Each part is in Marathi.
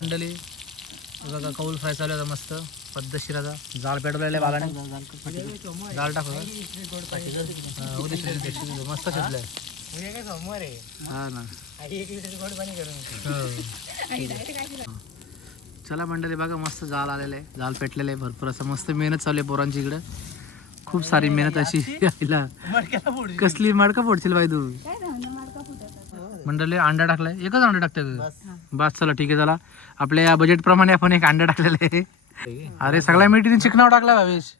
मंडळी बघा कौल फ्राय चालू आहे मस्त पद्धतशीर आता जाळ पेटवलेला बालाने जाळ टाकू मस्त शिजलंय हा ना चला मंडळी बघा मस्त जाळ आलेलं आहे जाळ पेटलेलं आहे भरपूर असं मस्त मेहनत चालू आहे पोरांची इकडं खूप सारी मेहनत अशी आईला कसली मडका फोडशील बाई तू मंडळी अंडा टाकलाय एकच अंडा टाकतोय बस चला ठीक आहे चला आपल्या या बजेट प्रमाणे आपण एक अंडा टाकलेलं आहे अरे सगळ्या मीठीने चिकनावर टाकला भावेश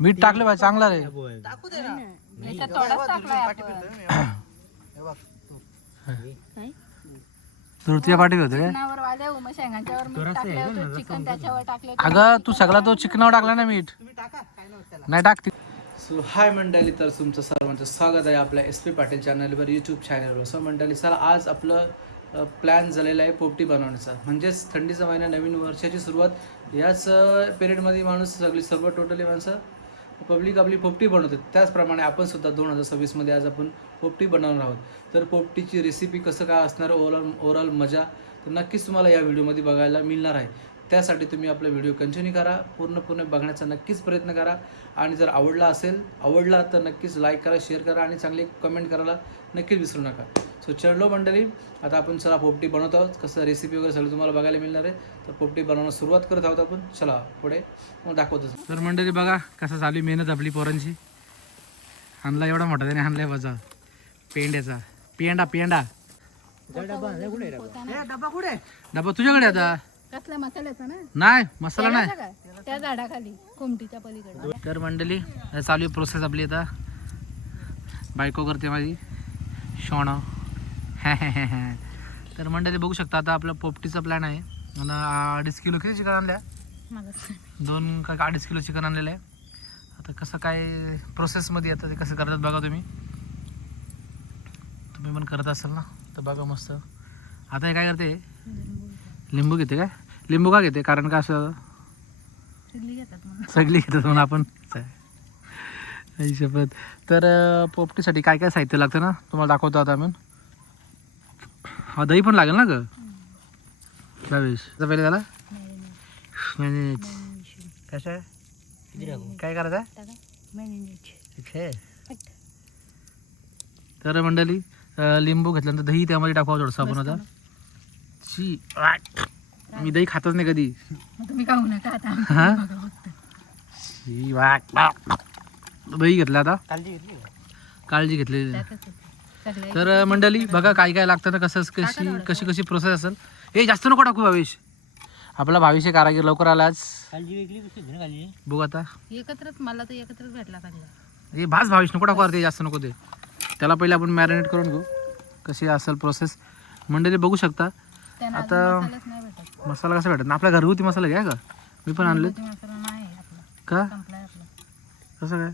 मीठ टाकलं भाई चांगला रे तृतीय पाटील होते अगं तू सगळा तो चिकनावर टाकला ना मीठ नाही टाकते सो हाय मंडळी तर तुमचं सर्वांचं स्वागत आहे आपल्या SP पाटील चॅनलवर यूट्यूब चॅनलवर सो मंडळी सर आज आपलं प्लॅन झालेला आहे पोपटी बनवण्याचा म्हणजेच थंडीचा महिना नवीन वर्षाची सुरुवात याच पिरियडमध्ये माणूस सर्व टोटली माणसं पब्लिक आपली पोपटी बनवतात त्याचप्रमाणे आपण सुद्धा 2026मध्ये आज आपण पोपटी बनवणार आहोत तर पोपटीची रेसिपी कसं काय असणार ओव्हरऑल मजा तर नक्कीच तुम्हाला या व्हिडिओमध्ये बघायला मिळणार आहे त्यासाठी तुम्ही आपला व्हिडिओ कंटिन्यू करा पूर्णपणे बघण्याचा नक्कीच प्रयत्न करा आणि जर आवडला तर नक्कीच लाईक करा शेअर करा आणि चांगली कमेंट करायला नक्कीच विसरू नका सो चढलो मंडळी आता आपण चला पोपटी बनवत आहोत कसं रेसिपी वगैरे सगळं तुम्हाला बघायला मिळणार आहे तर पोपटी बनवण्यास सुरुवात करत आहोत आपण चला पुढे मग दाखवतो तर मंडळी बघा कसं चालू मेहनत आपली पोरांची आणला एवढा मोठा त्याने आणलाय वजा पेंड्याचा पेंडा डबा तुझ्याकडे आता कसल्या मसाल्याचा ना नाही मसाला नाही त्या झाडाखाली कोमटीच्या पलीकडे तर मंडळी चालू आहे प्रोसेस आपली आता बायको करते माझी शोण तर मंडळी बघू शकता आता आपला पोपटीचा प्लॅन आहे आणि 2.5 किलो किती चिकन आणल्या 2 का 2.5 किलो चिकन आणलेलं आहे आता कसं काय प्रोसेसमध्ये येतं ते कसं करतात बघा तुम्ही पण करत असाल ना तर बघा मस्त आता हे काय करते लिंबू घेते काय लिंबू का घेते कारण का असं सगळी घेतात म्हणून आपण शपथ तर पोपटीसाठी काय काय साहित्य लागतं ना तुम्हाला दाखवतो आता आपण हा दही पण लागेल ना ग त्यावेळेस पहिले त्याला कसं आहे काय करायचं तर मंडळी लिंबू घेतल्यानंतर दही त्यामध्ये टाकावं थोडंसं आपण आता मी दही खातच नाही कधी तुम्ही खाऊ नका आता हा दही घेतलं आता काळजी घेतली तर मंडळी बघा काय काय लागतं ना कसं कशी प्रोसेस असेल हे जास्त नको टाकू भावेश आपला भावेश कारागीर लवकर आला आज बघू आता एकत्रच मला तर एकत्रच भेटला सगळा हे भास भावेश नको टाकू ते जास्त नको ते त्याला पहिले आपण मॅरिनेट करून घेऊ कशी असेल प्रोसेस मंडळी बघू शकता आता मसाला कसा भेटत ना आपल्या घरगुती मसाला घ्या का मी पण आणले का कसं काय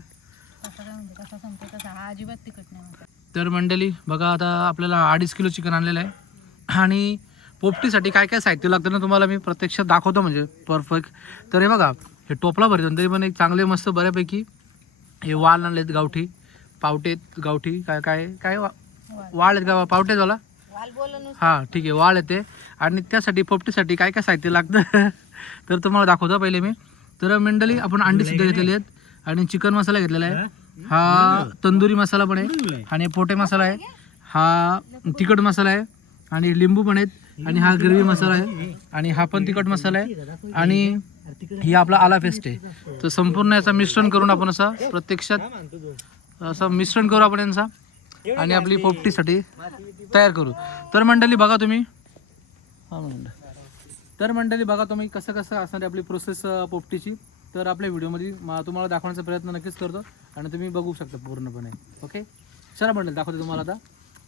तर मंडळी बघा आता आपल्याला 2.5 किलो चिकन आणलेलं आहे आणि पोपटीसाठी काय काय साहित्य लागतं ना तुम्हाला मी प्रत्यक्षात दाखवतो म्हणजे परफेक्ट तर हे बघा हे टोपला भरतो तरी पण एक चांगले मस्त बऱ्यापैकी हे वाल आणलेत गावठी पावटेत गावठी काय काय काय वाळ आहेत का पावटेत वाला हां ठीक आहे वाळ येते आणि त्यासाठी पोपटीसाठी काय काय साहित्य लागतं तर तुम्हाला दाखवतो पहिले मी तर मंडळी आपण अंडी सुद्धा घेतलेली आहेत आणि चिकन मसाला घेतलेला आहे हा तंदुरी मसाला पण आहे आणि पोटे मसाला आहे हा तिखट मसाला आहे आणि लिंबू पण आहेत आणि हा ग्रेव्ही मसाला आहे आणि हा पण तिखट मसाला आहे आणि ही आपला आला पेस्ट आहे तर संपूर्ण याचा मिश्रण करून आपण असा प्रत्यक्षात असं मिश्रण करू आपण यांचा आणि आपली पोपटीसाठी तयार करू तर मंडळी बघा तुम्ही कसं कसं असणार आहे आपली प्रोसेस पोपटीची तर आपल्या व्हिडिओमध्ये तुम्हाला दाखवण्याचा प्रयत्न नक्कीच करतो आणि तुम्ही बघू शकता पूर्णपणे ओके चला मंडळी दाखवते तुम्हाला आता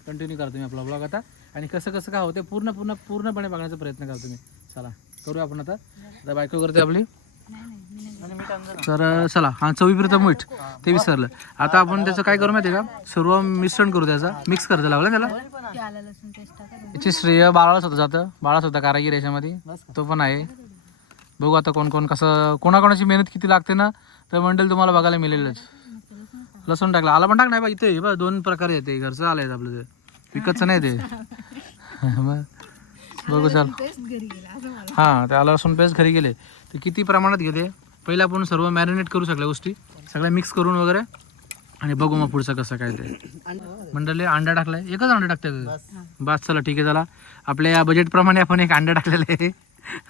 कंटिन्यू करा तुम्ही आपला ब्लॉग आता आणि कसं कसं काय होते पूर्णपणे बघण्याचा प्रयत्न करा तुम्ही चला करूया आपण आता बायको करते आपली तर चला हा चवीपुरतं मीठ ते विसरलं आता आपण त्याचं काय करू माहिती का सर्व मिश्रण करू त्याचा मिक्स करायचं लागलं त्याला याची श्रेय बाळालाच होतं जातं बाळाच होता कारागीर याच्यामध्ये तो पण आहे बघू आता कोण कोण कसं कोणाकोणाची मेहनत किती लागते ना तर मंडळी तुम्हाला बघायला मिळेलच लसूण टाकला आला पण टाक नाही बा इथे बघ 2 प्रकारे येते घरचं आलं आहे आपलं ते विकतचं नाही ते बघू चल. पेस्ट घरी गेला असं मला. हां ते आलं लसूण पेस्ट घरी गेले तर किती प्रमाणात घेते पहिले आपण सर्व मॅरिनेट करू सगळ्या गोष्टी सगळ्या मिक्स करून वगैरे आणि बघू मग पुढचं कसं काय ते. मंडळी अंडा टाकलाय एकच अंडा टाकतंय बस चला ठीक आहे चला आपल्या या बजेटप्रमाणे आपण एक अंडा टाकलेलं आहे.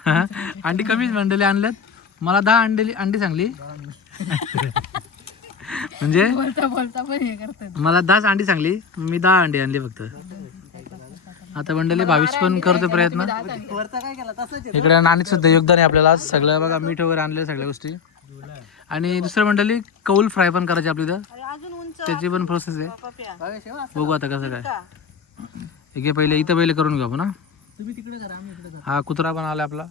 हां अंडी कमीच मंडळी आणल्यात मला 10 अंडी सांगली म्हणजे बोलता बोलता पण हे करतात. मला 10 अंडी सांगली मी 10 अंडी आणली फक्त. आता मंडळी भाविश पण करतो प्रयत्न. इकडे नानीच सुद्धा योगदान आहे आपल्याला सगळं बघा मीठ वगैरे आणले सगळ्या गोष्टी आणि दुसरं मंडळी कौल फ्राय पण करायची आपली इथं त्याची पण प्रोसेस आहे बघू आता कसं काय. हे पहिले इथं पहिले करून घेऊ आपण. हा कुत्रा पण आला आपला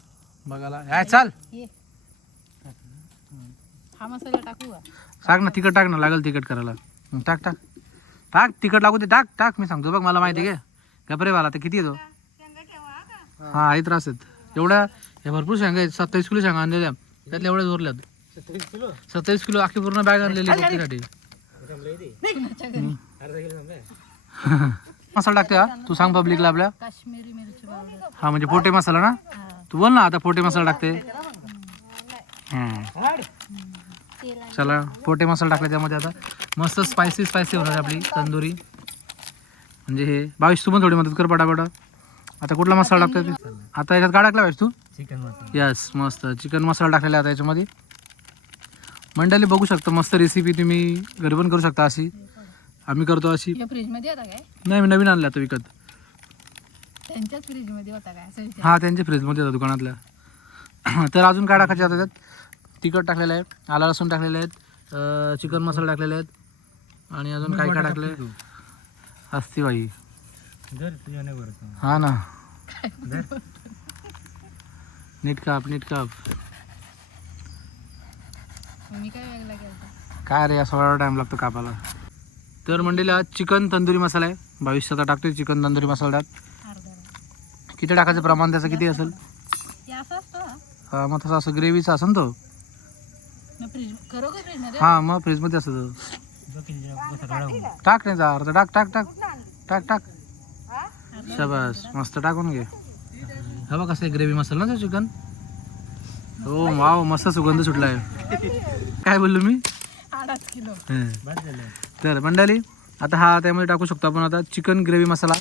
बघायला काय चाल हा मसाला टाकू का? टाक ना तिखट टाक ना लागेल तिखट करायला टाक टाक टाक तिखट लागू दे टाक टाक मी सांगतो बघ मला माहिती आहे का गपरे वाला ते किती येतो हा आई त्रास आहेत एवढ्या हे भरपूर शेंगा आहेत 27 किलो शेंगा आणलेल्या त्यातल्या एवढ्या जोरल्यात 27 किलो अख्खी पूर्ण बॅग आणलेली पोपटीसाठी. मसाला टाकते हा तू सांग पब्लिकला आपल्या. काश्मीरी मिरची पावडर. हा म्हणजे पोटे मसाला ना तू बोल ना आता पोटे मसाला टाकते. चला पोटे मसाला टाकला त्यामध्ये आता मस्त स्पायसी होणार आपली तंदुरी म्हणजे हे भाविश तू पण थोडी मदत कर पटापटा. आता कुठला मसाला टाकतोय आता याच्यात काय टाकला भाविश तू चिकन मसाला यस मस्त चिकन मसाला टाकलेला आता याच्यामध्ये. मंडळी बघू शकता मस्त रेसिपी तुम्ही घरी पण करू शकता अशी आम्ही करतो अशी. फ्रीज मध्ये होता काय? नाही मी नवीन आणला तो विकत. त्यांच्याच फ्रीज मध्ये होता काय असं विचार. हा त्यांच्या फ्रीजमध्ये होता दुकानातल्या. तर अजून काय टाकायचे आता त्यात तिखट टाकलेलं आहे आला लसूण टाकलेले आहेत चिकन मसाला टाकलेले आहेत आणि अजून काय काय टाकले असती बाई. हा ना नीट काप मी काय वेगळा केलता. काय रे असं वेळा टाइम लागतो कापाला. तर मंडळी आज चिकन तंदुरी मसाला आहे भाविश आता टाकतोय चिकन तंदुरी मसाला त्यात अर्धा किती टाकायचं प्रमाण त्याचं किती असेल. ते असं असतं हा? हा मग तसं असं ग्रेव्हीचा असेल तो. मग फ्रीज खरोखर फ्रीज मध्ये हा मग फ्रीजमध्ये असतं टाक नाही जा अर्धा टाक टाक टाक टाक टाक शाबास मस्त टाकून घे. हा बघ कसं आहे ग्रेव्ही मसाला ना तो चिकन. हो वाव मस्त सुगंध सुटलाय. काय बोललो मी 8 किलो. तर मंडळी आता हा त्यामध्ये टाकू शकतो आपण आता चिकन ग्रेव्ही मसाला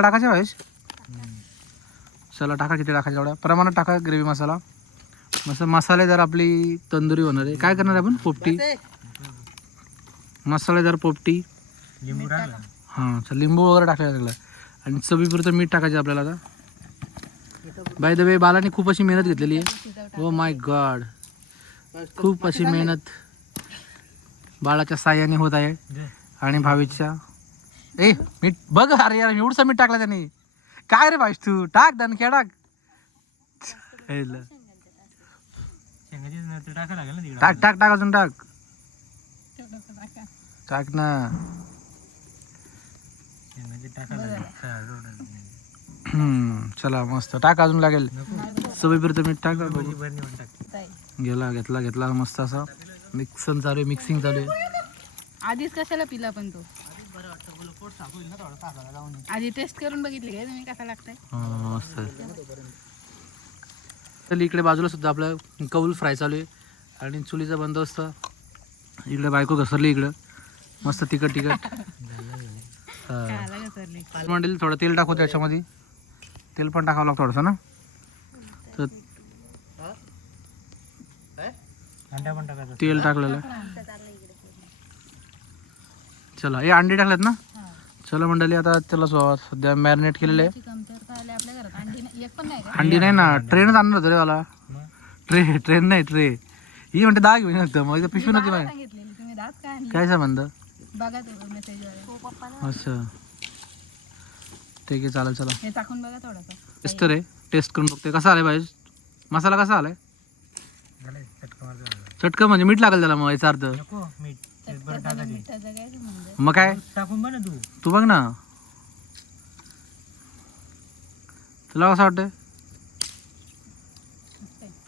टाकायचा भाईश. चला टाका किती टाकायचा एवढ्या प्रमाणात टाका ग्रेव्ही मसाला मस्त मसालेदार आपली तंदुरी होणार आहे. काय करणार आपण पोपटी मसालेदार पोपटी लिंबू टाकला हां चल लिंबू वगैरे टाकायला लागला आणि चवीपुरतं मीठ टाकायचं आपल्याला. आता बाय द वे बालाने खूप अशी मेहनत घेतलेली आहे. ओ माय गॉड खूप अशी मेहनत बाळाच्या साह्याने होत आहे आणि भावीच्या मीठ बघ अरे यार एवढसा मीठ टाकला त्याने. काय रे भाईश तू टाक दणक्या टाक टाका लागेल ना टाक टाक टाक अजून टाक थोडंसं टाका. टाक ना. चला मस्त टाक अजून लागेल चवीपुरतं मीठ टाक बघू. ताई. घेतला मस्त असा मिक्सिंग चालू आहे. आधीच कशाला पिला पण तो आधी टेस्ट करून बघितली काय तुम्ही कसा लागताय. मस्त तर इकडे बाजूला सुद्धा आपलं कौल फ्राय चालू आहे आणि चुलीचा बंदोबस्त इकडे बायको घसरली इकडं मस्त तिखट खायला घसरली. म्हणेल थोडं तेल टाकू त्याच्यामध्ये तेल पण टाकावं लागतं थोडंसं ना. तर अंडा पण टाकायचा तेल टाकलेलं आहे. चला हे अंडे टाकलेत ना. चला मंडळी आता त्याला सध्या मॅरिनेट केलेलं आहे. कमतरता आली आपल्या घरात अंडी नाही एक पण नाही का? अंडी नाही ना ट्रेनच आणणार होतं रे मला. ट्रेन नाही ट्रे ही म्हणते 10 घेऊन येतं मग पिशवी नव्हती माझी. सांगितलेली तुम्ही दात काय आणली काय संबंध बघा तो मेसेज असं ठीक आहे चालेल. चला हे टाकून बघा थोडंसं. टेस्ट आहे टेस्ट करून बघते कसा आलाय पाहिजे मसाला कसा आलाय. चटकं म्हणजे मीठ लागेल त्याला मग याचा अर्थ. नको मीठ मिठाचं काय संबंध. मग काय टाकून बघ ना तू बघ ना तुला कसं वाटतंय.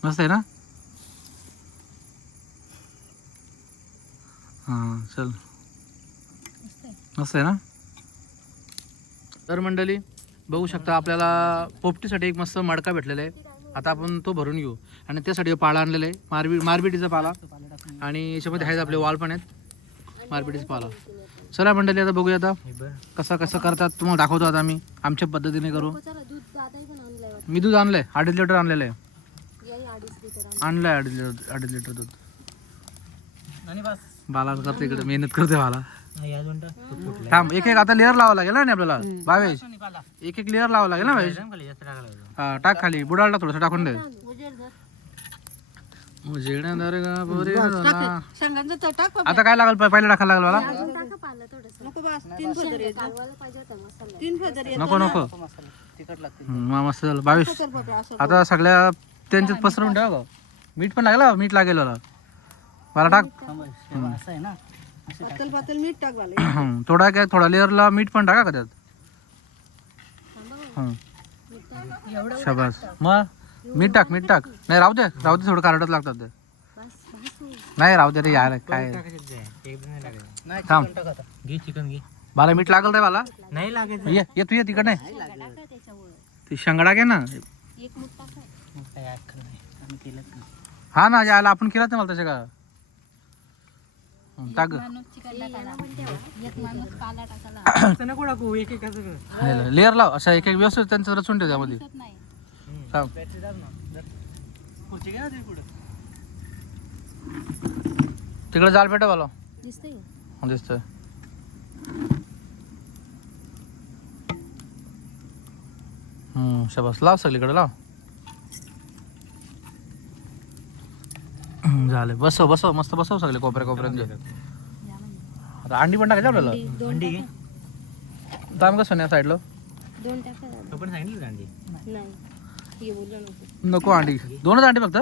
मस्त आहे ना. हां चल मस्त आहे ना. तर मंडळी बघू शकता आपल्याला पोपटीसाठी एक मस्त मडका भेटलेला आहे. आता आपण तो भरून घेऊ आणि त्यासाठी पाला आणलेला आहे, मारबिटीचा पाला. आणि याच्यामध्ये आहेत आपले वाल पण आहेत, मारबिटीचा पाला. चला मंडळी आता बघूया आता कसं कसं करतात, तुम्हाला दाखवतो आता आम्ही आमच्या पद्धतीने करू. मी दूध आणलंय 2.5 लिटर आणलेलं आहे, आणलंय 2.5 लिटर दूध. बाला करते इकडे, मेहनत करते बाला. थांब एक एक आता लेअर लावावं लागेल ना आपल्याला भावेश, एक एक लेअर लावावं लागेल ना भावेश. हा टाक खाली, बुडाला थोडंसं टाकून दे. आता काय लागेल, पहिले टाकायला लागेल मला. नको नको मस्त झालं भावेश. आता सगळ्या त्यांच्यात पसरवून ठेवा. मीठ पण लागेल, मीठ लागेल मला टाक. थोडा काय थोडा लेअरला मीठ पण टाका का त्यात. शाबास. मग मीठ टाक, मीठ टाक. नाही राहू दे थोडं कारडच लागतात ते. नाही राहू दे रे यार, काय थांब. घे चिकन घे. मला मीठ लागल रे मला. नाही लागेल. ये तू ये तिकड नाही ती शेंगडा घे ना. हा ना यायला आपण केलाच नाही मला तसे का. टाक लेअर लाव अशा एक एक व्यवस्थित त्यांचं रचून ठेव त्यामध्ये. तिकडे जाल पेटा मला दिसतंय. शाबास लाव सगळीकडे लाव. झाले बसव बसव मस्त बसव सगळे कोपऱ्या कोपऱ्यांचे. आता अंडी पण टाकायची आपल्याला. अंडी घे. दाम कसं नाही साईडला तो पण सांगितलं का अंडी नको. अंडी 2च अंडी फक्त.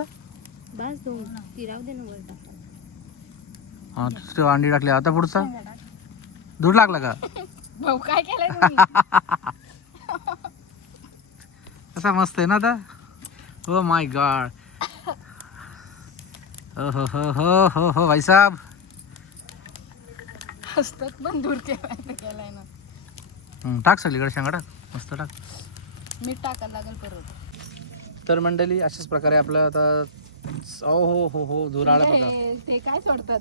हा अंडी टाकली. आता पुढचा दूध लागला का भाऊ काय केलं कसा मस्त आहे ना आता. हो माय गॉड. हो भाई साहब हसतात पण दूर ठेवायला केलाय ना. टाक सगळीकडे शेंगा टाक मस्त टाक. मीठ टाकायला लागेल परत. तर मंडळी अशाच प्रकारे आपलं आता हो धूर आला बघा. ते काय सोडतात,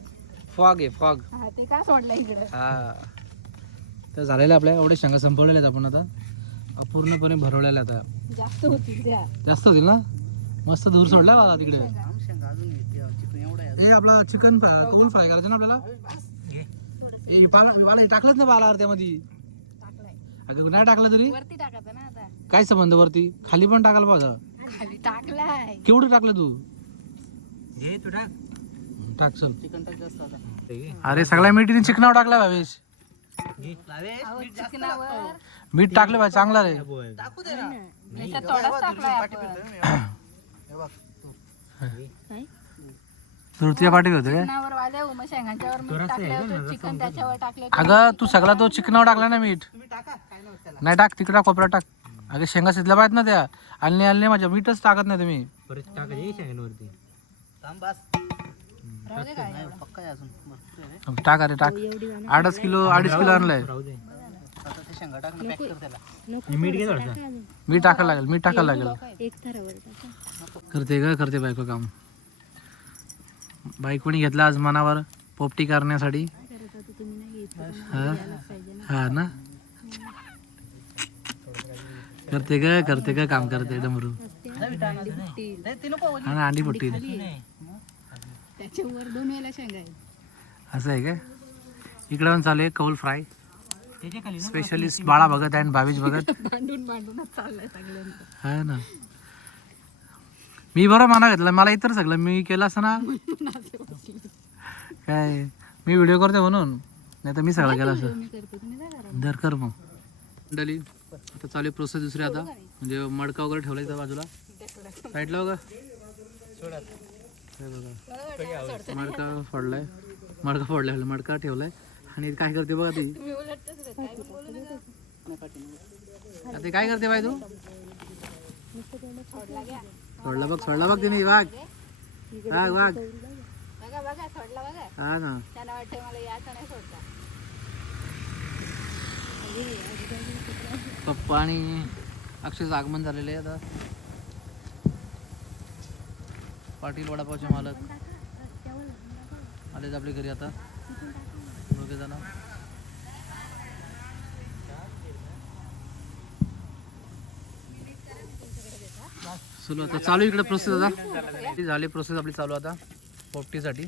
फॉग आहे फॉग. हा ते काय सोडलं इकडे. हा तर झालेलं आपल्या एवढे शेंगा संपवलेल्या आहेत आपण आता. अपूर्णपणे भरवलेल्या आता. जास्त होतील त्या. जास्त होतील ना. मस्त धूर सोडलाय मला तिकडे. हे आपला चिकन कौल फ्राय करायचं ना आपल्याला. मला टाकलंच ना बाला त्यामध्ये. टाकलाय अगं नाही टाकलं तरी वरती टाकायचं ना. आता काय संबंध वरती खाली पण टाकायला पाहिजे. खाली टाकलाय. केवढं टाकलं तू. घे तू टाक. टाक चल. अरे सगळ्या मीठीने चिकनावर टाकला भावेश. अहो, चिकनावर मीठ टाकलं पाहिजे चांगला रे. याच्यात थोडाच टाकलाय आपण. तृतीय पाठी होते काय. चिकनावर वाले मग शेंगांच्यावर मीठ टाकलं होतं, चिकन त्याच्यावर टाकलं होतं. अगं तू सगळा तो चिकनावर टाकला ना मीठ. नाही टाक तिकडे कोपऱ्यात टाक. अगं शेंगा शिजल्या पाहिजेत ना त्या. आणले माझ्या मीठच टाकत नाही तुम्ही. परत टाकायचे शेंगांवरती. राहू दे काय एवढं. टाक अरे टाक. 2.5 किलो आणलंय. राहू दे. मीठ घे थोडंसं. मीठ टाकायला लागेल. करते बायको काम. बायकोनी घेतला आज मनावर पोपटी करण्यासाठी. हा ना करते का काम करते डमरू. हा ना अंडी फुट्टी. त्याच्यावर 2 वेळेला शेंगा आहेत. असं आहे काय. इकडे पण चालू आहे कौल फ्राय. स्पेशलिस्ट बाळा भगत अँड भावेश भगत. भांडूनच चाललंय सगळ्यांचं. हा ना मी बरं मना घेतला. मला इतर सगळं मी केलं असं ना काय. मी व्हिडिओ करते म्हणून, नाही तर मी सगळं केलं असं. मी करते, तुम्ही काय करा. दर कर मग मंडळी. आता चालू आहे प्रोसेस दुसरी. आता म्हणजे मडका वगैरे ठेवला इथं बाजूला साईडला बघा. मडका फोडलाय. मडका ठेवलाय आणि काय करते बघा ती. मी उलटच रे, काय बोलू नका. आता काय करते बाई तू. सोडला घ्या. सोडला बघ तिने. वाघ बघा सोडला बघा. हा ना त्याला वाटतं मला याचा नाही सोडता. पप्पा आणि अक्षयचं आगमन झालेलं आहे आता. पाटील वडापावचे मालक आलेत आपल्या घरी आता दोघे जण. सुरू आता चालू इकडे प्रोसेस आता ती झाली प्रोसेस आपली चालू आता पोपटीसाठी.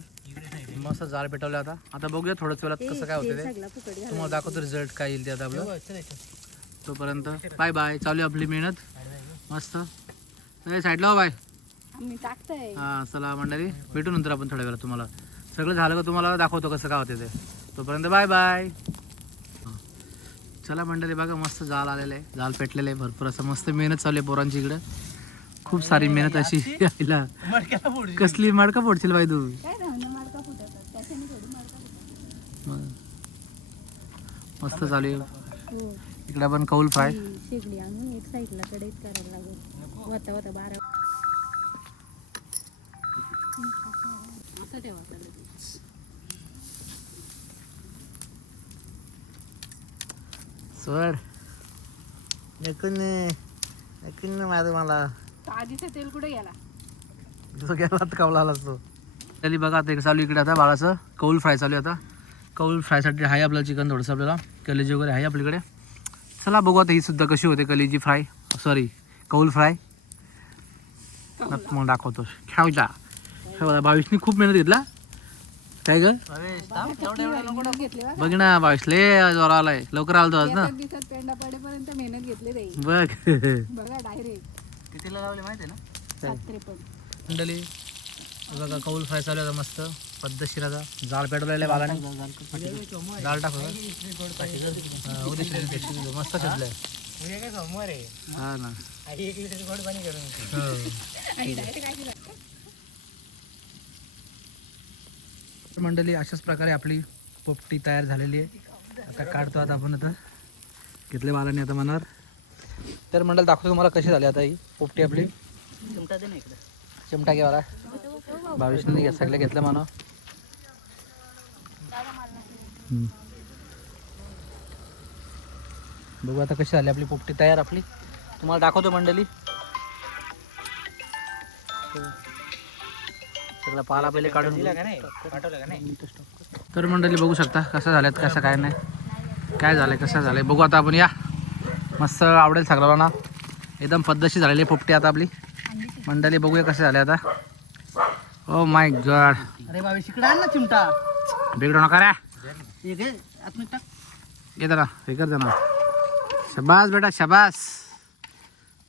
मस्त जाळ पेटवलं आता. आता बघूया थोड्याच वेळात कसं काय होतं ते तुम्हाला दाखवतो रिझल्ट काय येईल ते आता आपलं. तोपर्यंत बाय बाय. चालू आहे आपली मेहनत मस्त. साईडला हो बाय. मी टाकतोय. हां चला मंडळी भेटू नंतर आपण थोड्या वेळात. तुम्हाला सगळं झालं का तुम्हाला दाखवतो कसं काय होते ते. तोपर्यंत बाय बाय. चला मंडळी बघा मस्त जाळ आलेलं आहे. जाळ पेटलेलं आहे भरपूर असं. मस्त मेहनत चालू आहे पोरांची इकडं. खूप सारी मेहनत अशी यायला. कसली मडका फोडशील बाई तू. काय धावणे माडका फुटतात त्याच्याने थोडी माडका फुटतात. मस्त चालू आहे. हो इकडे पण कौल फ्राय. शेगडी आणून एक साईडला कढईत करायला लागेल. वता वता 12 असं ठेवा. सोड नकून माझं मला आधीचं तेल कुठे गेला? जसं गेला तर कवला असतो. तरी बघा आता चालू इकडे आता बाळाचं कौल फ्राय चालू आहे आता. कौल फ्रायसाठी आहे आपल्याला चिकन थोडंसं आपल्याला. कलेजी वगैरे आहे आपल्याकडे. चला बघू आता ही सुद्धा कशी होते कलेजी फ्राय सॉरी कौल फ्राय. मग दाखवतो खेळता. बावीसनी खूप मेहनत घेतला काय ग. घेतले बघ ना बावीसले जोरा आलाय. लवकर आलो आज ना. दिवसात पेंडा पडेपर्यंत मेहनत घेतली रे. बघ बघा डायरेक्ट कितीला लावले माहिती आहे ना. 753. मंडळी बघा कौल फ्राय चालू आहे आता मस्त पद्धतशीर. आता जाळ पेटवलेलं आहे बालाने. जाळ टाकू उद्या मस्त शिजलंय. उद्या काय सोमवार आहे. हा ना. आई 1 लिटर गोड पाणी करून. आणि डायरेक्ट काय केलं? मंडळी अशाच प्रकारे आपली पोपटी तयार झालेली आहे. आता काढतो आता आपण. आता घेतले बालाने आता मनावर. तर मंडळ दाखवतो तुम्हाला कशी झाली आता ही पोपटी आपली. चिमटा दे ना इकडे. चिमटा घ्यावा बावीसने सगळे घेतलं म्हणा. बघू आता कशी झाली आपली पोपटी तयार आपली. तुम्हाला दाखवतो मंडळी. सगळं पाला पहिले काढून दिला का नाही पाठवलं का नाही. तर मंडळी बघू शकता कसं झाल्यात कसं काय नाही काय झालंय कसं झालंय बघू आता आपण. या मस्त आवडेल सगळ्याला ना. एकदम पद्धतशीर झालेली पोपटी आता आपली. मंडळी बघूया कसं झाले आता. Oh my God. अरे बाबा इकडे आण ना चिमटा. बिघडू नका रे. हे घे आतमध्ये टाक. येतं ना हे करते ना. शबास बेटा शबास.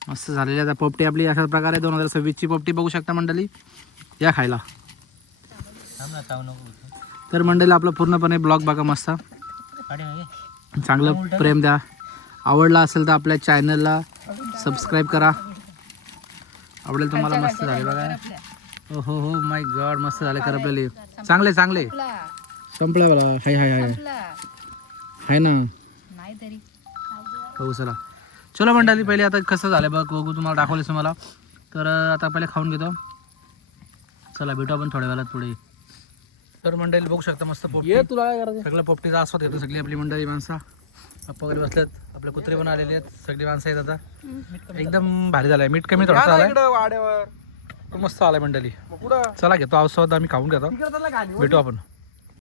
मस्त झालेली आता पोपटी आपली अशा प्रकारे 2026ची पोपटी बघू शकता मंडळी. या खायला. तर मंडळी आपलं पूर्णपणे ब्लॉग बघा मस्त. चांगलं प्रेम द्या. आवडला असेल तर आपल्या चॅनलला सबस्क्राईब करा. आवडेल तुम्हाला. मस्त झाले बघा. हो हो हो माय गॉड मस्त झाले करपलेले. चांगले चांगले. संपला मला. हाय हाय हाय हाय ना. नाही तरी बघू चला. चलो मंडळी पहिले आता कसं झालं बघ बघू. तुम्हाला दाखवलेच तुम्हाला. तर आता पहिले खाऊन घेतो. चला भेटू आपण थोड्या वेळात पुढे. तर मंडळी बघू शकता मस्त पोपटी. तुला काय करायचं सगळं पोपटीचा आस्वाद येतो. सगळी आपली मंडळी माणसं पप्पा वगैरे बसलेत. आपले कुत्रे पण आलेले आहेत. सगळी माणसं आहेत आता. एकदम भारी झालंय. मीठ कमी थोडंसं आलाय. मस्त आलाय मंडळी. चला घेतो आस्वाद आम्ही खाऊन घेतो. भेटू आपण.